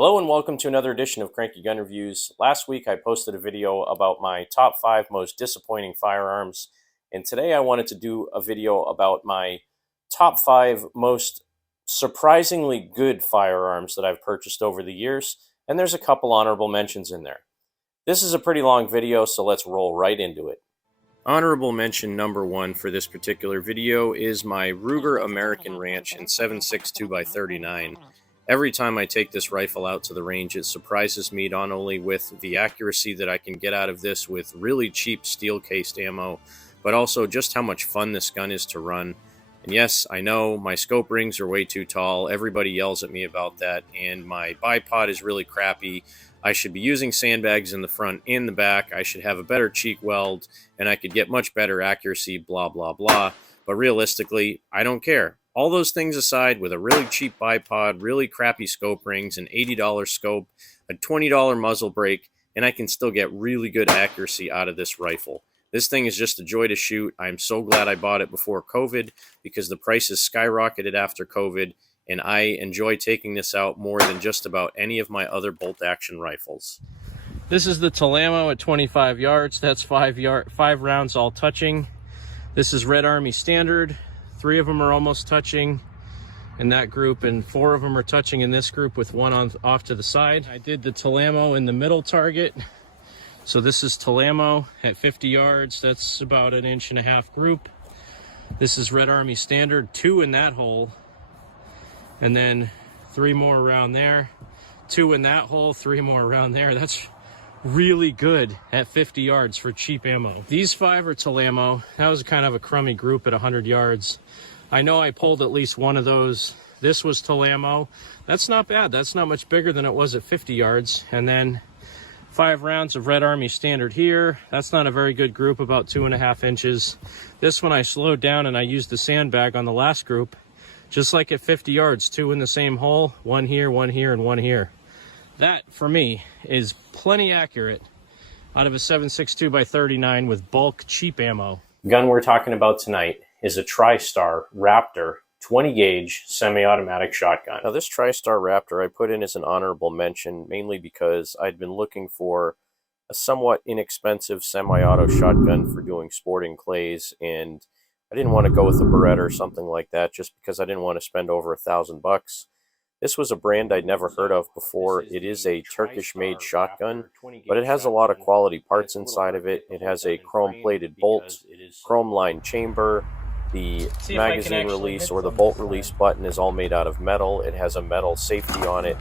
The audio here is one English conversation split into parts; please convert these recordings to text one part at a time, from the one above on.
Hello and welcome to another edition of Cranky Gun Reviews. Last week I posted a video about my top 5 most disappointing firearms, and today I wanted to do a video about my top 5 most surprisingly good firearms that I've purchased over the years, and there's a couple honorable mentions in there. This is a pretty long video, so let's roll right into it. Honorable mention number 1 for this particular video is my Ruger American Ranch in 7.62x39. Every time I take this rifle out to the range, it surprises me not only with the accuracy that I can get out of this with really cheap steel-cased ammo, but also just how much fun this gun is to run. And yes, I know my scope rings are way too tall. Everybody yells at me about that, and my bipod is really crappy. I should be using sandbags in the front and the back. I should have a better cheek weld, and I could get much better accuracy, blah, blah, blah. But realistically, I don't care. All those things aside, with a really cheap bipod, really crappy scope rings, an $80 scope, a $20 muzzle brake, and I can still get really good accuracy out of this rifle. This thing is just a joy to shoot. I'm so glad I bought it before COVID because the prices skyrocketed after COVID, and I enjoy taking this out more than just about any of my other bolt-action rifles. This is the Talamo at 25 yards. That's 5 rounds all touching. This is Red Army standard. 3 of them are almost touching in that group, and 4 of them are touching in this group with one off to the side. I did the Talamo in the middle target. So this is Talamo at 50 yards. That's about an 1.5 inch group. This is Red Army standard, 2 in that hole, and then 3 more around there. 2 in that hole, 3 more around there. That's really good at 50 yards for cheap ammo. These 5 are Talamo. That was kind of a crummy group at 100 yards. I know I pulled at least one of those. This was Talamo. That's not bad. That's not much bigger than it was at 50 yards. And then 5 rounds of Red Army standard here. That's not a very good group, about 2.5 inches. This one I slowed down and I used the sandbag on the last group. Just like at 50 yards, 2 in the same hole, 1 here, 1 here, and 1 here. That, for me, is plenty accurate out of a 7.62x39 with bulk cheap ammo. The gun we're talking about tonight is a TRISTAR Raptor 20 gauge semi-automatic shotgun. Now this TRISTAR Raptor I put in as an honorable mention mainly because I'd been looking for a somewhat inexpensive semi-auto shotgun for doing sporting clays, and I didn't want to go with a Beretta or something like that just because I didn't want to spend over $1,000. This was a brand I'd never heard of before. It is a Turkish-made shotgun, but it has a lot of quality parts inside of it. It has a chrome-plated bolt, chrome-lined chamber. The magazine release or the bolt release button is all made out of metal. It has a metal safety on it.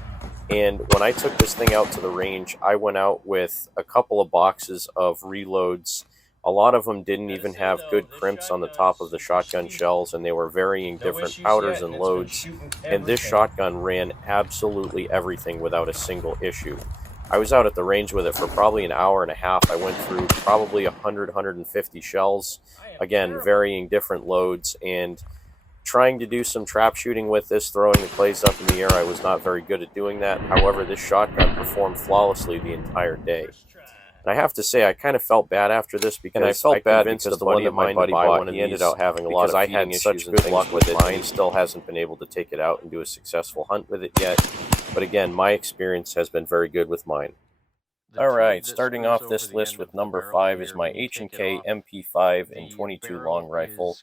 And when I took this thing out to the range, I went out with a couple of boxes of reloads. A lot of them didn't even have good crimps on the top of the shotgun shells, and they were varying different powders and loads. And this shotgun ran absolutely everything without a single issue. I was out at the range with it for probably an hour and a half. I went through probably 100, 150 shells, again, varying different loads, and trying to do some trap shooting with this, throwing the clays up in the air, I was not very good at doing that. However, this shotgun performed flawlessly the entire day. And I have to say, I kind of felt bad after this because I felt bad because the one that my buddy bought, he ended up having a lot of I had such good luck with it. Mine still hasn't been able to take it out and do a successful hunt with it yet. But again, my experience has been very good with mine. Alright, starting off this list with number 5 is my H&K MP5 and 22 long rifle.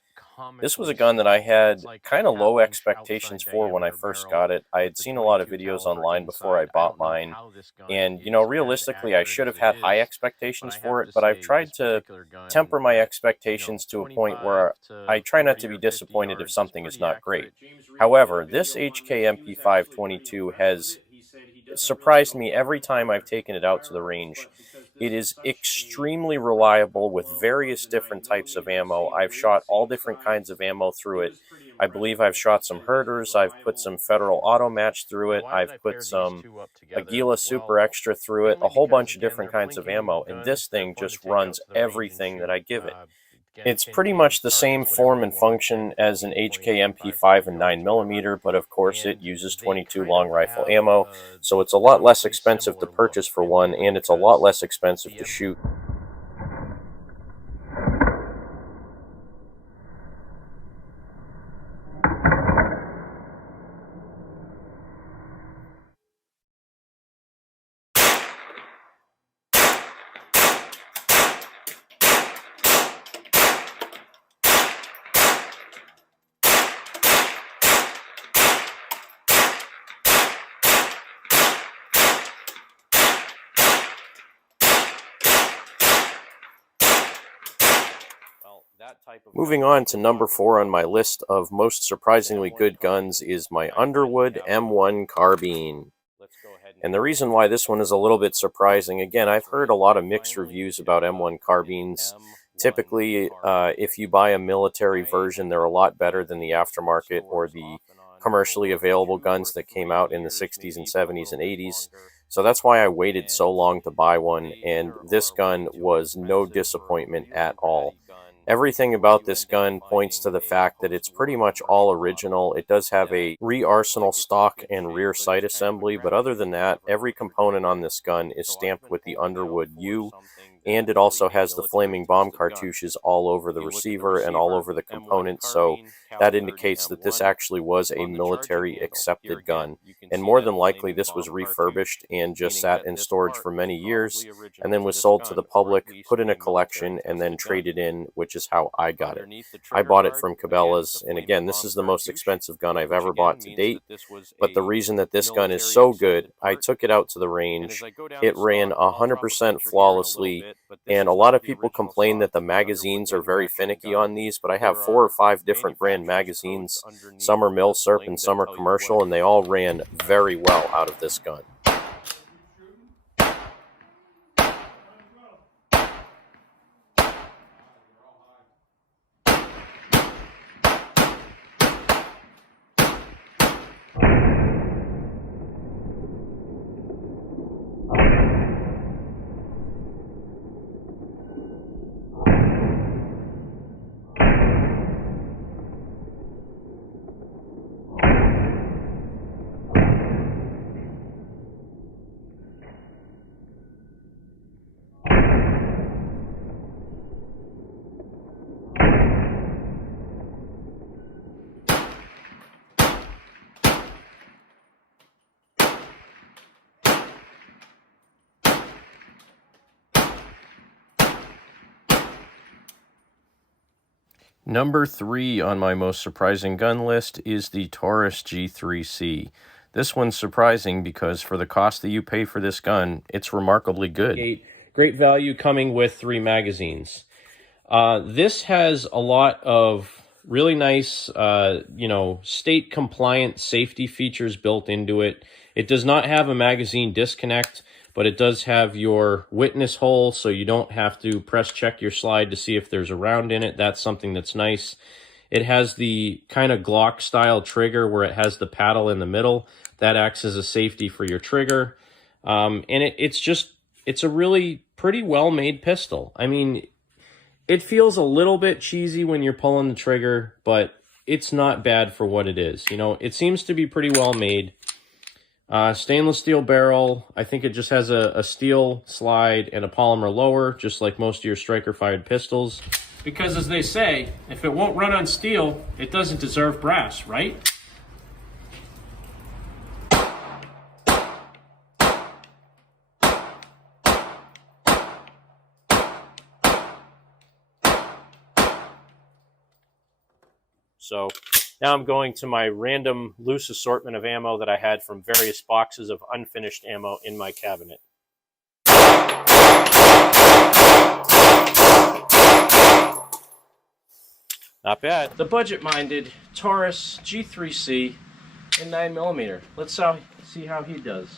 This was a gun that I had kind of low expectations for when I first got it. I had seen a lot of videos online before I bought mine, and you know, realistically I should have had high expectations for it, but I've tried to temper my expectations to a point where I try not to be disappointed if something is not great. However, this HK MP5 22 has surprised me every time I've taken it out to the range. It is extremely reliable with various different types of ammo. I've shot all different kinds of ammo through it. I believe I've shot some Herders, I've put some Federal Auto Match through it, I've put some Aguila Super Extra through it, a whole bunch of different kinds of ammo, and this thing just runs everything that I give it. It's pretty much the same form and function as an HK MP5 and 9mm, but of course it uses 22 long rifle ammo, so it's a lot less expensive to purchase for one, and it's a lot less expensive to shoot. Moving on to number 4 on my list of most surprisingly good guns is my Underwood M1 Carbine. And the reason why this one is a little bit surprising, again, I've heard a lot of mixed reviews about M1 carbines. Typically, if you buy a military version, they're a lot better than the aftermarket or the commercially available guns that came out in the 60s and 70s and 80s. So that's why I waited so long to buy one, and this gun was no disappointment at all. Everything about this gun points to the fact that it's pretty much all original. It does have a re-arsenal stock and rear sight assembly, but other than that, every component on this gun is stamped with the Underwood U, and it also has the flaming bomb cartouches all over the receiver and all over the components, so that indicates that this actually was a military accepted gun. And more than likely this was refurbished and just sat in storage for many years and then was sold to the public, put in a collection, and then traded in, which is how I got it. I bought it from Cabela's, and again, this is the most expensive gun I've ever bought to date, but the reason that this gun is so good, I took it out to the range, it ran 100% flawlessly, and a lot of people complain that the magazines are very finicky on these, but I have 4 or 5 different brand magazines. Some are Milsurp and some are commercial, and they all ran very well out of this gun. Number 3 on my most surprising gun list is the Taurus G3C. This one's surprising because for the cost that you pay for this gun, it's remarkably good. Great value coming with 3 magazines. This has a lot of really nice, state compliant safety features built into it. It does not have a magazine disconnect, but it does have your witness hole, so you don't have to press check your slide to see if there's a round in it. That's something that's nice. It has the kind of Glock style trigger where it has the paddle in the middle. That acts as a safety for your trigger. And it's a really pretty well made pistol. I mean, it feels a little bit cheesy when you're pulling the trigger, but it's not bad for what it is. You know, it seems to be pretty well made. Stainless steel barrel. I think it just has a steel slide and a polymer lower, just like most of your striker-fired pistols. Because as they say, if it won't run on steel, it doesn't deserve brass, right? So now I'm going to my random loose assortment of ammo that I had from various boxes of unfinished ammo in my cabinet. Not bad. The budget-minded Taurus G3C in 9mm. Let's see how he does.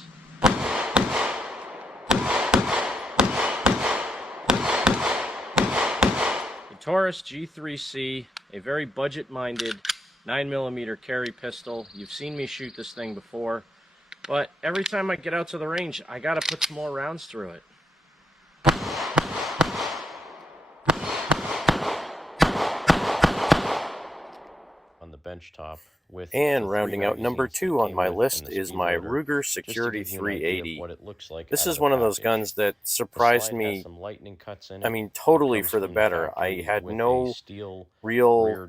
The Taurus G3C, a very budget-minded 9mm carry pistol. You've seen me shoot this thing before, but every time I get out to the range, I gotta put some more rounds through it. On the bench top. And rounding out number 2 on my list is my Ruger Security 380. This is one of those guns that surprised me, I mean, totally for the better. I had no real,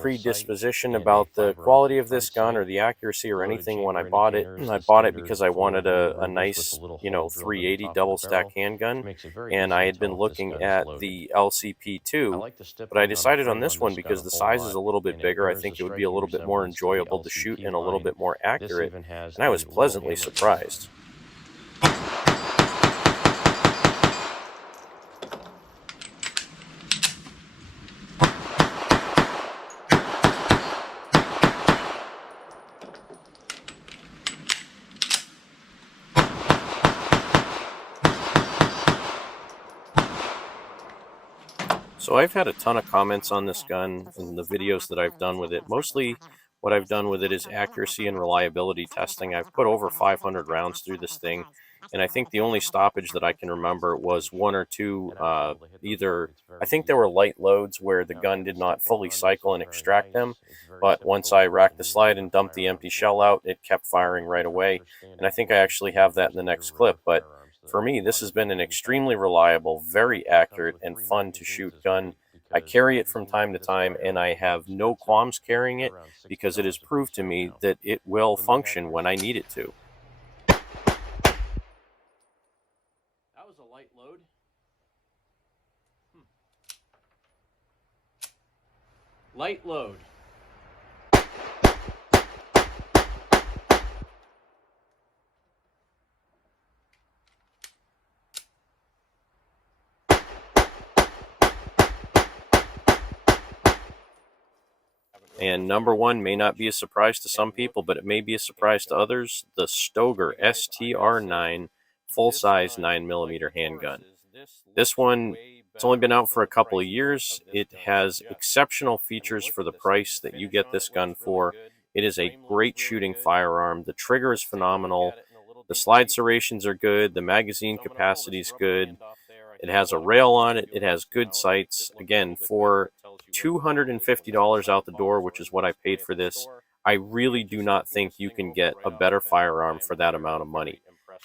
predisposition about the quality of this gun or the accuracy or anything when I bought it. I bought it because I wanted a nice, 380 double stack handgun, and I had been looking at the LCP2, but I decided on this one because the size is a little bit bigger. I think it would be a little bit more enjoyable to shoot and a little bit more accurate, and I was pleasantly surprised. So I've had a ton of comments on this gun in the videos that I've done with it. Mostly what I've done with it is accuracy and reliability testing. I've put over 500 rounds through this thing, and I think the only stoppage that I can remember was one or two, either, I think there were light loads where the gun did not fully cycle and extract them, but once I racked the slide and dumped the empty shell out, it kept firing right away, and I think I actually have that in the next clip. But for me, this has been an extremely reliable, very accurate, and fun to shoot gun. I carry it from time to time, and I have no qualms carrying it because it has proved to me that it will function when I need it to. That was a light load. Light load. And number one may not be a surprise to some people, but it may be a surprise to others. The Stoeger STR-9 full-size 9mm handgun. This one, it's only been out for a couple of years. It has exceptional features for the price that you get this gun for. It is a great shooting firearm. The trigger is phenomenal. The slide serrations are good. The magazine capacity is good. It has a rail on it. It has good sights. Again, for $250 out the door, which is what I paid for this, I really do not think you can get a better firearm for that amount of money.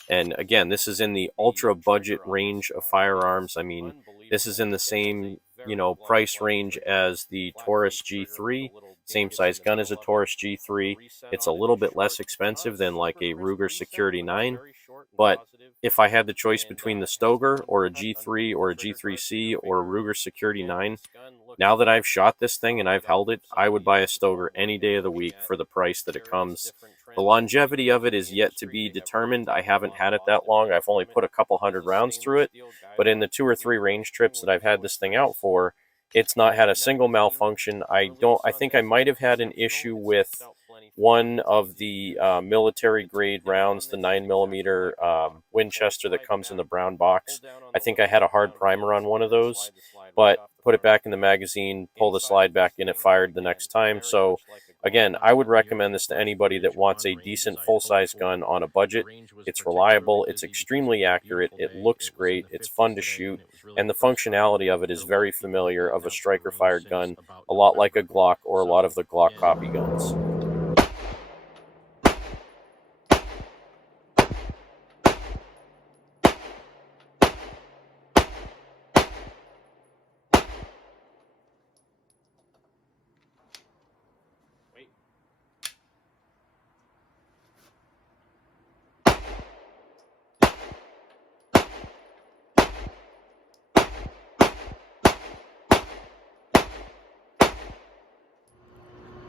And again, this is in the ultra budget range of firearms. I mean, this is in the same, price range as the Taurus G3, same size gun as a Taurus G3. It's a little bit less expensive than like a Ruger Security 9, but if I had the choice between the Stoeger or a G3 or a G3C or a Ruger Security 9, now that I've shot this thing and I've held it, I would buy a Stoeger any day of the week for the price that it comes. The longevity of it is yet to be determined. I haven't had it that long. I've only put a couple hundred rounds through it, but in the 2 or 3 range trips that I've had this thing out for, it's not had a single malfunction. I think I might have had an issue with one of the military grade rounds, the 9mm Winchester that comes in the brown box. I think I had a hard primer on one of those, but put it back in the magazine, pull the slide back in, it fired the next time. So again, I would recommend this to anybody that wants a decent full-size gun on a budget. It's reliable, it's extremely accurate, it looks great, it's fun to shoot, and the functionality of it is very familiar of a striker-fired gun, a lot like a Glock or a lot of the Glock copy guns.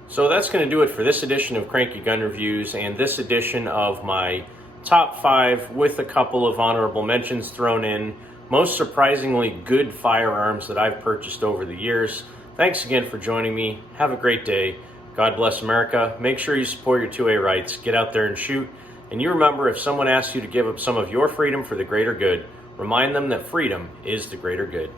So that's going to do it for this edition of Cranky Gun Reviews and this edition of my top 5 with a couple of honorable mentions thrown in. Most surprisingly good firearms that I've purchased over the years. Thanks again for joining me. Have a great day. God bless America. Make sure you support your 2A rights. Get out there and shoot. And you remember, if someone asks you to give up some of your freedom for the greater good, remind them that freedom is the greater good.